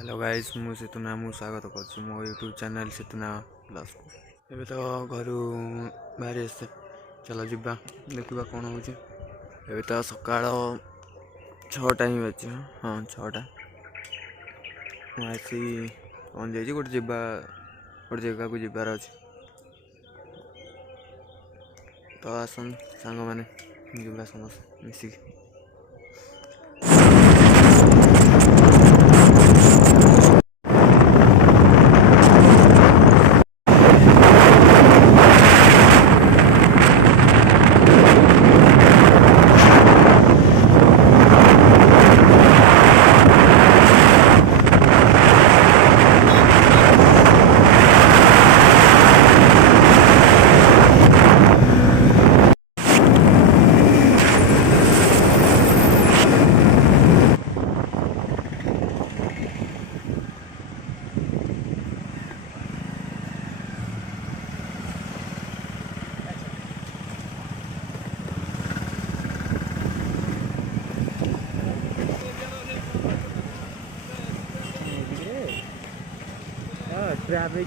Hello guys मु सेतुना मु स्वागत कर मो यूट्यूब चैनल सेतुना प्लस एबे तो घर बाहरी आसे चलो जीवा देखा कौन हो तो सकाल 6टा ही बजे हाँ 6टा आसी पहुँच जाइए गोटे जगह को जीवार अच्छे तो आसन सांग मैंने जीवा समस्त मिसिकी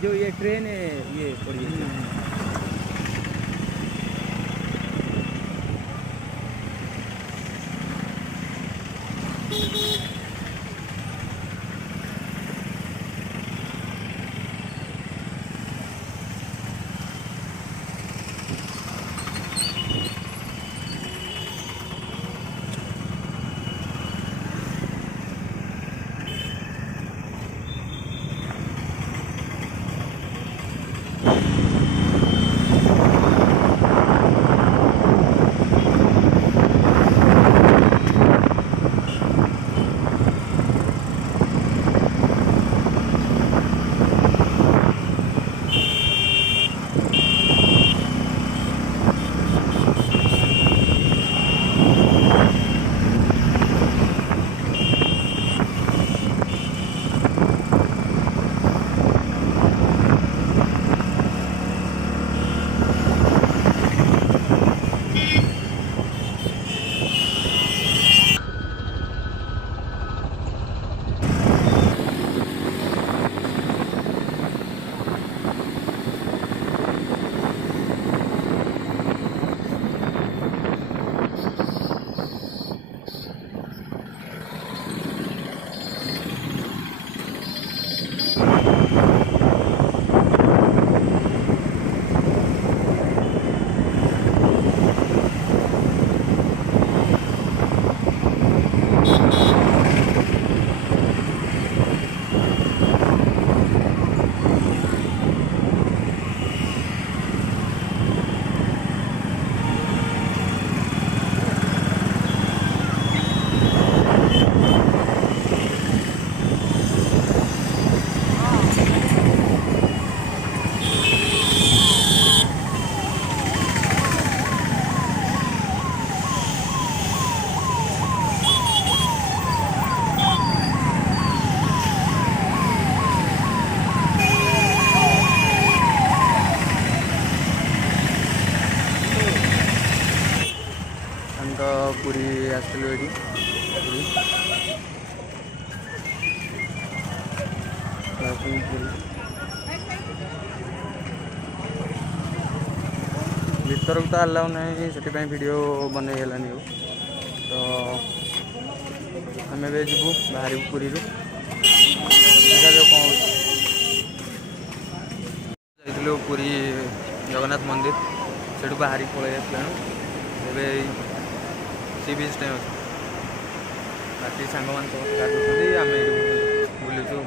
जो ये ट्रेन है ये पड़ी पूरी आसलु ये भीतर को तो अलाउ नहीं से वीडियो बन गलानी तो आम ए जीवु बाहर पूरी कौन पूरी जगन्नाथ मंदिर से बाहरी पलि आसला सी बीच टाइम अच्छे बाकी सांग मान आम बुलूचु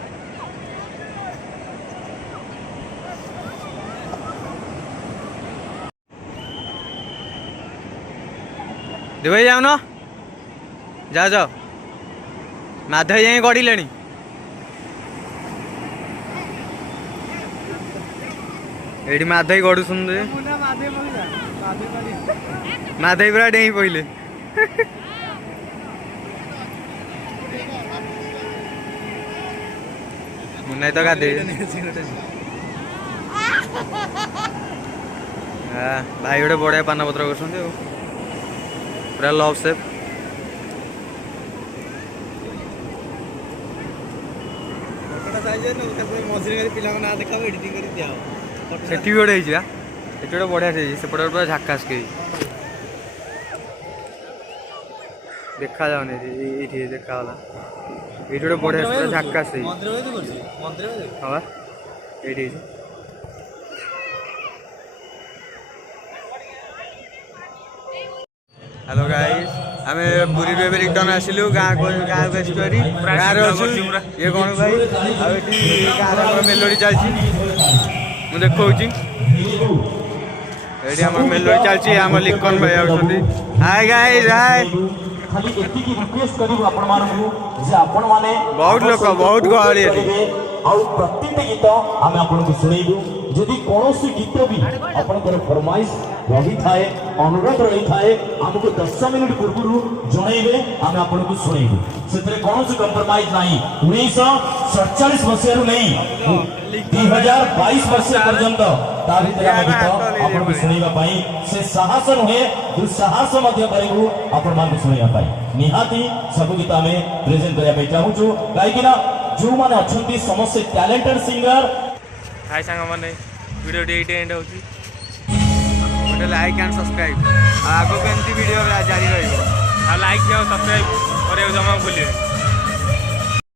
भाई जाऊन जाओ जाओ माधव जाए गड़े ये माधव गड़ू माधव पूरा डेई पहले मुन्ना तो गाधे भाई गोटे बढ़िया पान पत्र कर पूरा लव सेफ सेठी भी गोटे होगा ये गोटे बढ़िया से सेपटे पूरा झाकास के देखा जाऊनी ये देखाला ये गोटे बढ़िया पूरा झाकास हाँ ये हेलो गाइस आम पुरी रिटर्न आसिलु गाँ को आसरी गाँव ये कौन भाई गाँव मेलोडी चलती मुझे देखा ये मेलोडी चलती आम लिकन भाई आउट हाय गाइस हाय बहुत लोक बहुत गहली प्रत्येक गीत आम आपको शुणेबू जदि कौन गीत भी आपंकर फरमाइश रही थाए अनुरोध रही थाए आमको 10 मिनिट पूर्व जनइबे आम आपको शुणेबू से कौन कंप्रोमाइज ना 1947 मसीह नहीं 2022 मसीह पर्यंत आपको शुणा से साहस नुहे दुस्साहस करूँ आपण शुणा निहाती सब गीत आम प्रेजेंट करने चाहूँ कहीं जो मैंने अच्छा समस्त टैलेंटेड सिंगर हाय सांग मैंने वीडियो ये एंड होती गोटे लाइक एंड सब्सक्राइब आगे एमती वीडियो जारी रही लाइक सब्सक्राइब जमा भूलिए।